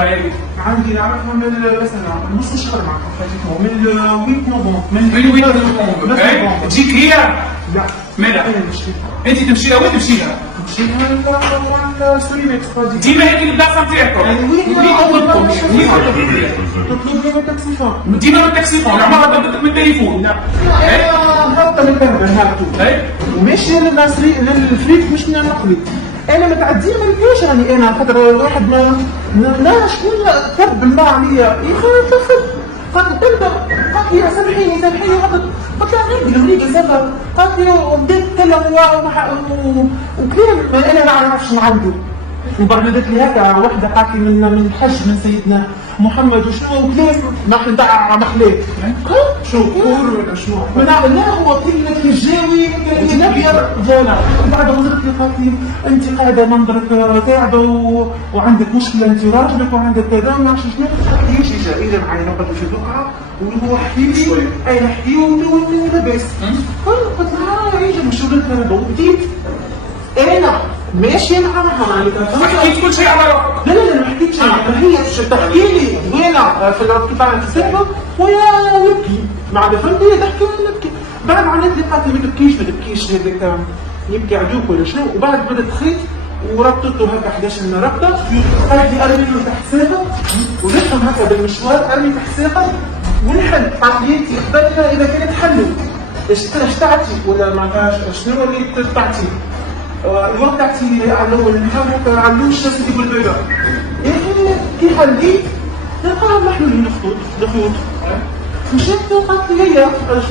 ولا ايه؟ عندي نعرفها من مثلا نص شهر مع حاجتهم من 8 نوفمبر من 8 نوفمبر تجيك هي؟ لا ماذا؟ انا نمشي انت تمشي لها وين تمشي لها؟ نمشي لها سوريمكس ديما هيك البلاصه نتاعكم وين تطلبكم؟ تطلب لي تاكسي فون ديما من التاكسيفون عمرها ضربتك من التليفون لا هبطه من الكهرباء هاتو وماشي للفريق مش نقلي انا متعديه ما نبيش راني انا خاطر واحد ما لا شكون كب الماء عليا يا اخي تاخذ قالت قالت لي سامحيني قلت لها غير قولي زعما قالت لي وبدات تتكلم وكلام انا ما نعرفش عنده وبردت لي هكا وحده حاكي من الحج من سيدنا محمد وشنو وكلام نتاع مخلات شكور ولا شنو؟ لا هو كلمة الجاوي نبير فوالا بعد غزرت لي قالت لي انت قاعده منظرك قاعده وعندك مشكله انت وراجلك وعندك كذا ما نعرفش شنو يجي جائزه معايا نقعد في دقعه وهو حكي لي انا نحكي وانت لاباس قلت لها يجي مش شغلتنا وبديت انا ماشيه معاها عليك حكيت كل شيء على روحك لا ما حكيتش هي تحكي لي وين في الارتفاع في السقف ويا نبكي بعد فهمت هي تحكي وانا نبكي بعد عملت لي قالت لي ما تبكيش هذاك يبكي عدوك ولا شنو وبعد بدات تخيط وربطته هكا 11 ربطه قالت لي ارمي له تحت ساقه ونفهم هكا بالمشوار ارمي تحت ساقه ونحل قالت لي انت قبلنا اذا كانت حلوا ايش تعتي ولا ما شنو اللي تعتي الوقت تاعتي علو النهار علوش سيدي بالبيضة كي حليت نلقاها محلولين الخيوط مشيت قالت لي هي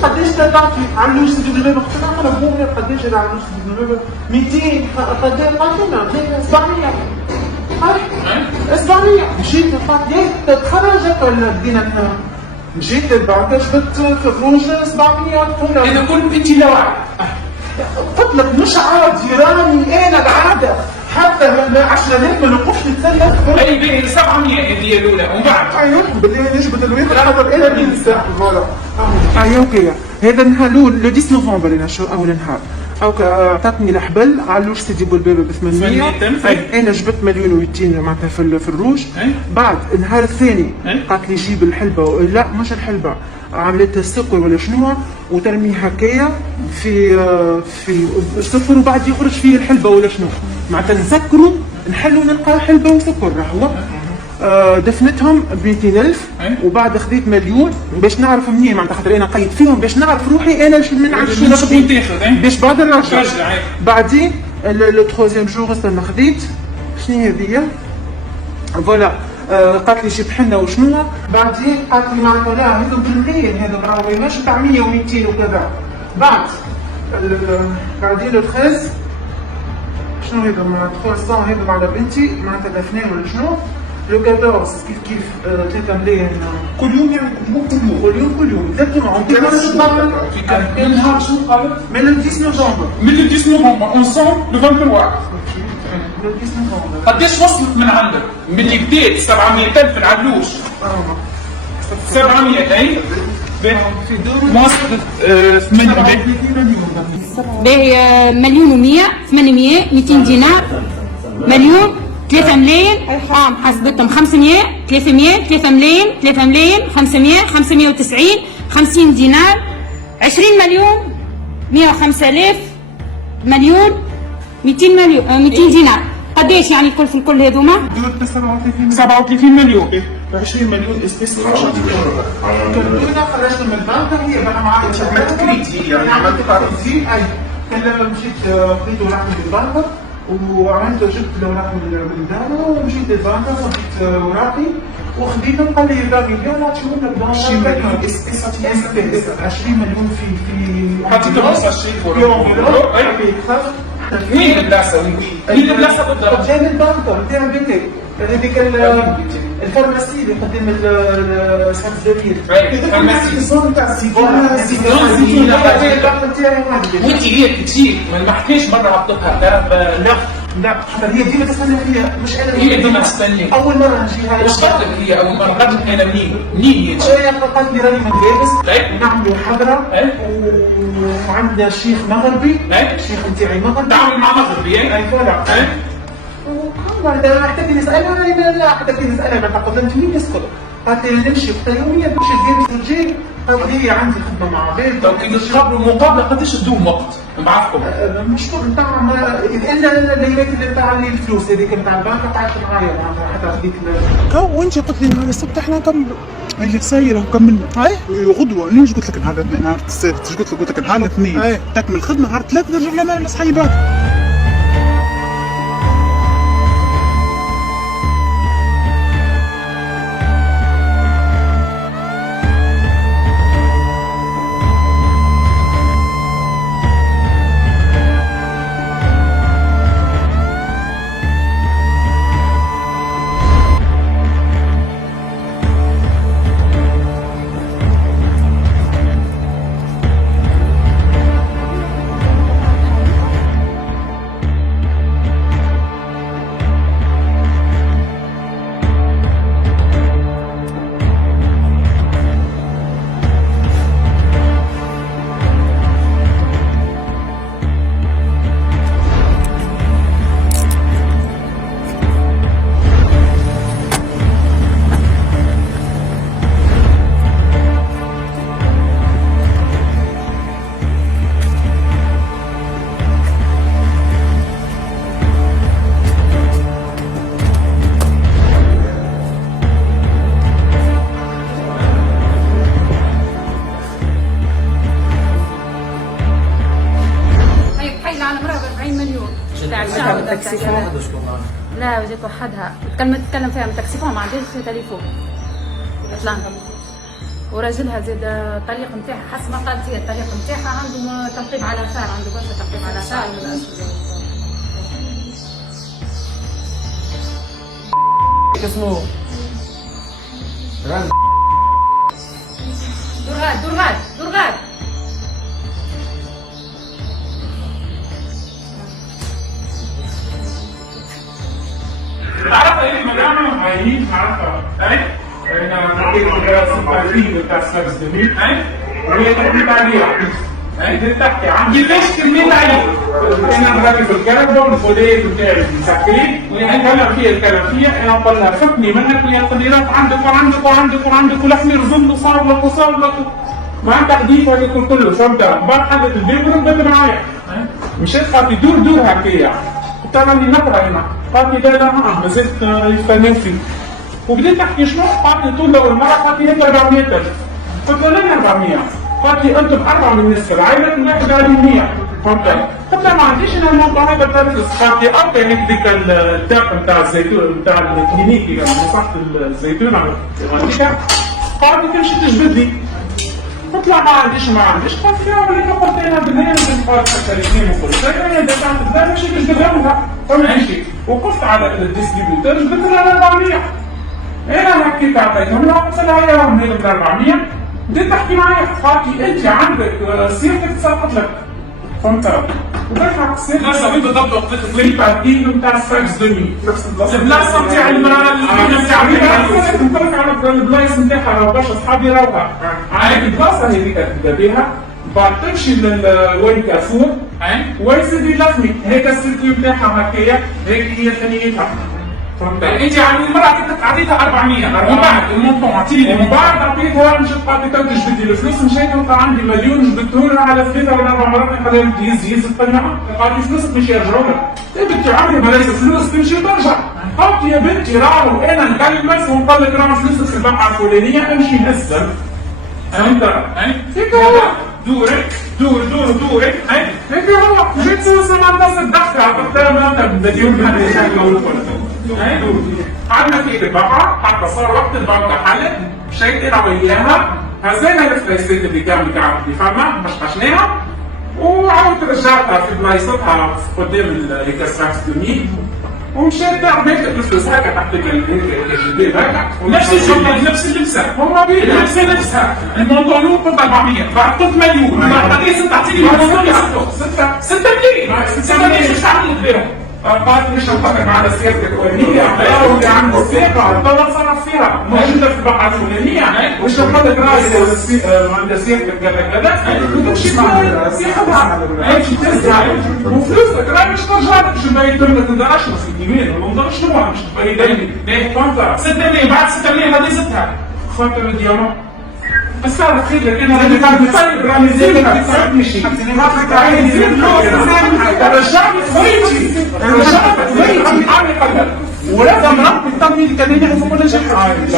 قداش تعطي علوش سيدي بالبيضة قلت لها انا بومي قداش انا علوش سيدي بالبيضة 200 قداش قالت لنا 700 مشيت قالت لي تخرجت ولا بدينا مشيت بعد جبت في الروج 700 اذا كنت انت لا واعي قلت لك مش عادي راني انا العاده حتى عشان هيك ما نوقفش نتسلى اي باهي 700 هذه الاولى ومن بعد ايوه بالله نجبد الويق حاضر انا ننسى فوالا اوكي هذا النهار لو 10 نوفمبر انا شو اول نهار عطاتني الحبل علوش سيدي بولبيبه ب 800 انا جبت 1,200,000 معناتها في الروج بعد النهار الثاني قالت لي جيب الحلبه لا مش الحلبه عملت السكر ولا شنو وترمي هكايا في السكر وبعد يخرج فيه الحلبه ولا شنو معناتها نسكروا نحلوا نلقى حلبه وسكر راهو دفنتهم ب 200,000 وبعد خذيت 1,000,000 باش نعرف منين معناتها خاطر انا قيد فيهم باش نعرف روحي انا من عند شنو ناخذ باش بعد نرجع بعدين لو تروزيام جور استنى خذيت شنو هذيا فوالا قالت لي جيب حنه وشنو بعدين قالت لي معناتها لا هذو بالملايين هذو راهو ماشي تاع 100 و200 وكذا بعدين لو 13 شنو هذا مع 300 هذا مع بنتي معناتها دفنان ولا شنو لو 14 كيف 3 ملايين كل يوم يعني كل يوم اكزاكتومون في كم نهار شنو قالت؟ من ال 10 نوفمبر من ال 10 نوفمبر اونسون لو 23 قداش وصلت من عندك؟ من اللي بديت 700,000 العلوش 700 اي في دور وصلت 800 باهي 1,100,000 800 200 دينار 1,000,000 3 ملايين حسبتهم 500 300 3 ملايين 3 ملايين 500 590 50 دينار 20 مليون 105,000 مليون 200 دينار قداش يعني الكل في الكل هذوما؟ 37 مليون 20 مليون استثمار كنا خرجنا من البنك هي بقى معايا عملت كريدي يعني عملت كريدي كان مشيت خذيت اوراق من البنك وعملت جبت الاوراق من الدار ومشيت للبنك وخذيت اوراقي وخذيتهم قال لي 20 مليون نعطيهم لك 20 مليون 20 مليون في حطيتهم 20 وين البلاصه وين البلاصه بالضبط؟ جاي من البنك نتاع بيتي هذيك الفارماسي اللي قدام سعد الزبير الفارماسي الزون تاع السيجاره وانت هي كتير ما حكيش مره عطتها لا هي ديما تستنى فيها مش انا هي ديما تستنى اول مره نجيها واش قالت لك هي اول مره قالت لك انا منين هي قالت لي راني من لابس نعملوا حضره وعندنا شيخ مغربي الشيخ نتاعي مغربي تعامل مع مغربي اي فوالا بعد حتى نسالها لا حتى نسالها بعد قبل مين يسكت قالت لي نمشي يوميا نمشي ندير وتجي هي عندي خدمه مع عباد طب كي نتقابلوا مقابله قداش تدوم وقت معاكم؟ مشروع نتاع الا الليلات اللي نتاع الفلوس هذيك نتاع البنك قعدت معايا حتى هذيك وانت قلت لي نهار السبت احنا نكملوا اللي صاير وكملنا غدوه ليش قلت لك نهار السبت قلت لك نهار الاثنين تكمل الخدمه نهار الثلاث نرجع لنا لصحيبات لا وجيت وحدها تتكلم فيها من تاكسيفون ما عندهاش تليفون اطلع وراجلها زاد الطريق نتاعها حسب ما قالت هي الطريق نتاعها عنده تنقيب على اثار عنده برشا تنقيب على اثار اسمه درغاد تعرف ايه المدام عايين عارفه انا نعطيك سيمباتي بتاع سلاكس جميل وهي تحكي عليها تحكي عن كيفاش كملت عليه انا نركب الكربون الفوليت بتاعي مسكرين ونتكلم فيها انا نقول لها فكني منك ويا القديرات عندك ولحمي رزم وصار لك مع تحديث هذا كله فهمت بعد حدث البيت وربت معايا مشيت خاطي دور هكايا قلت انا اللي نقرا هنا قالت لي لا مازلت يفننفي وبديت تحكي شنو قالت لي طول اول مره قالت لي 400,000 قلت لها لا 400 قالت لي انتم 4 من نصف العائله ناخذ هذه 100 فهمت قلت لها ما عنديش انا الموضوع هذا تنفس قالت لي اعطي هيك ديك الداق نتاع الزيتون نتاع الكلينيكي مصحه الزيتون هذيك قالت لي تمشي تجبد لي قلت لها ما عنديش قالت لي ولكن قلت انا بالليل قالت حتى الاثنين وقلت انا دفعت لا ماشي تجبدها لها فهمتي وقفت على الديستريبيوتور جبت لها 400 انا حكيت عطيتهم لها قلت لها يا هم هذا 400 بديت تحكي معايا قالت لي انت عندك سيرتك تسقط لك فهمت ودفعت السيرت لا صافي بالضبط وقفت في الباركينج نتاع ساكس دومي نفس البلاصه نتاع المراه اللي نتاع نقول لك على البلايص نتاعها برشا صحابي راوها على البلاصه هذيك تبدا بها بعد تمشي لوين كافور وين سيدي لفمي هيك السيرتيو نتاعها هكايا هيك هي ثانيتها فهمت انت عن المراه عطيتها 400 ومن بعد المونطون عطيني من بعد عطيتها مشيت قالت لي جبت لي الفلوس مشيت وقع عندي مليون جبته لها على 3 ولا 4 مرات خليها تهز الطياره قالت لي فلوسك مش يرجعوا لك يا بنتي عمري ما ليس فلوس تمشي وترجع قالت لي يا بنتي راهو انا نكلمك ونقول لك راهو فلوسك في البقعه الفلانيه امشي هزها فهمت؟ هيك هو دوري هيك هو جيت سمعت الضحكه عطيتها ما مليون قعدنا في البقعه حتى صار وقت البنكه حلت مشيت انا وياها هزينا الفليسات اللي كانت اللي فاهمه مشقشناها وعاودت رجعتها في بلايصتها قدام الكاسراكس دومي ومشيت عملت الفلوس هكا تحت الباب هكا ونفس الشغل نفس اللبسه هما بيه نفسها المونطون قلت 400 بعد قلت مليون بعد قضيه 6 تعطيني المونطون 6 مليون 6 مليون مش تعمل بهم قالت مش هنطبق على سيادتك الفلانيه واللي عند السياقه توا نتصرف فيها موجوده في البقعه الفلانيه مش هنطبق راي عند سيادتك كذا كذا وتمشي مع سياقتها تمشي ترجع وفلوسك راي مش ترجع لك مش تبين لك انت 10 سنين ولا شنو مش تبين لي فهمت 6 ملايين بعد 6 ملايين هذه زدتها فهمت الديامون بس تعرف خير لك انا اللي كان بيطيب راني زينك تساعدني شيء ما فيك عايز زين فلوس رجعت خويتي رجعت خويتي عامل قدر ولازم ربي تطمني كان يعرفوا كل شيء هاني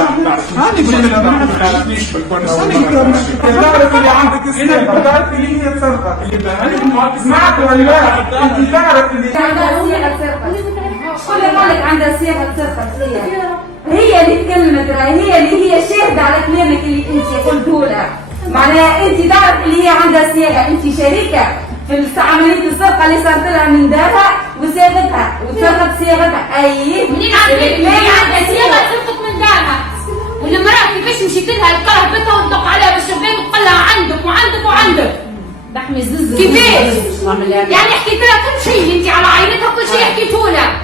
قلت لك ما تعرفنيش تعرف اللي عندك السنة تعرف اللي هي السرقة اللي سمعت ولا لا انت تعرف اللي كل مالك عندها صيغة سرقة هي اللي تكلمت هي اللي هي شاهدة على كلامك اللي انت قلته لها معناها انت تعرف اللي هي عندها صيغة انت شريكة في عملية السرقة اللي صارت لها من دارها وسابتها وسرقت صيغتها اي منين عندها صيغة سرقت من دارها والمرأة كيفاش مشيت لها الكره بيتها وتدق عليها بالشباك وتقول لها عندك وعندك وعندك لحمي زز كيفاش؟ يعني حكيت لها كل شيء انت على عائلتها كل شيء حكيته لها